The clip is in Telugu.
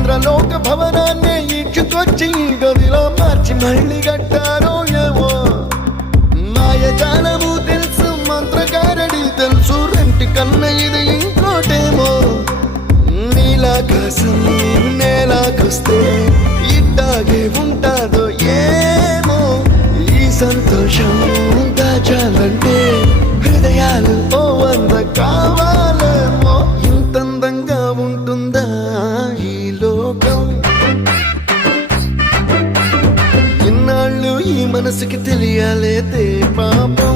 ఇంద్రలోక భవనాన్ని ఈడ్చుకొచ్చి గదిలో మార్చి మళ్ళీ కట్టారో ఏమో మాయజాలము తెలుసు మంత్రగారడి తెలుసు రెంటి కన్న ఇది ఇంకోటేమో నీలాకాశం నేలాకొస్తే ఇట్టాగే ఉంటాదో ఏమో ఈ సంతోషం దాచాలంటే హృదయాలు ఓ వంద కావాలేమో ఇంతందంగా ఉంటుందా ఈ లోకం ఇన్నాళ్ళు ఈ మనసుకి తెలియాలేదే పాపం